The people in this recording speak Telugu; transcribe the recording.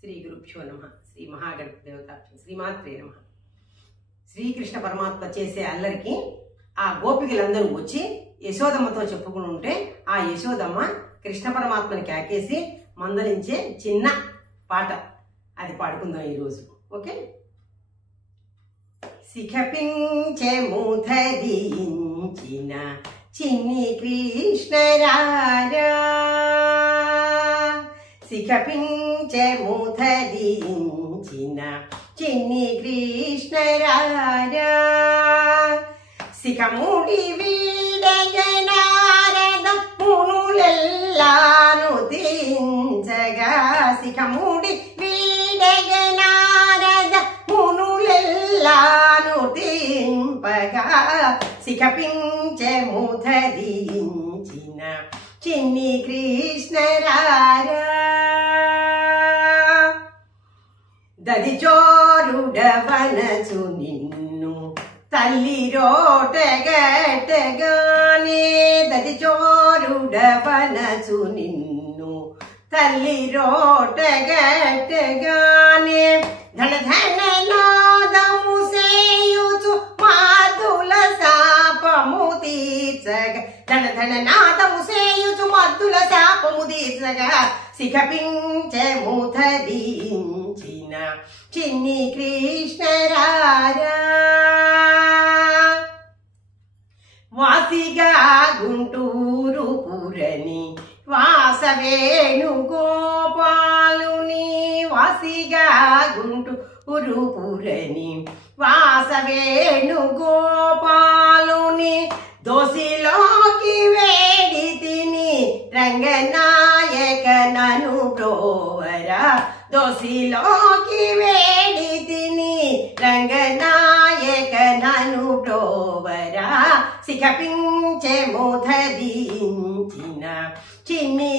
శ్రీ గురుభ్యో నమః. శ్రీ మహాగణపతి దేవతాభ్యం శ్రీమాత్రే నమః. శ్రీకృష్ణ పరమాత్మ చేసే అల్లరికి ఆ గోపికలందరూ వచ్చి యశోదమ్మతో చెప్పుకుని ఉంటే ఆ యశోదమ్మ కృష్ణ పరమాత్మని కేకేసి మందలించే చిన్న పాట అది పాడుకుందాం ఈరోజు. ఓకే. శిఖపించెము ధరించిన చిన్ని కృష్ణరారా, శిఖపించెము ధరించిన చిన్ని కృష్ణరారా, శిఖముడి వీడగనారద మునులెల్లాను దించగా, శిఖముడి వీడగనారద మునులెల్లాను దింపగా, శిఖపించెము ధరించిన చిన్ని కృష్ణరారా, దదిచోరుడవనచు నిన్ను తల్లి రోటగట్టగానే, దదిచోరుడవనచు నిన్ను తల్లి రోటగట్టగానే, ధన ధన నాదము సేయుచు మాతుల శాపము తీర్చగా, ధన ధన నాదము సేయుచు మద్దుల శాపము తీర్చగా, శిఖపించెము ధరించిన చిన్ని కృష్ణరారా, వాసిగా గుంటూరు పురని వాసవేణు గోపాలుని, వాసిగా గుంటూరు పురని వాసవేణు గోపాలుని, దోసిలోకి వేడి తిని రంగనాయక నను బ్రోవరా, దోసిలోకి వేడి తిని రంగనాయక నను బ్రోవరా, శిఖపించెము ధరించిన చిన్ని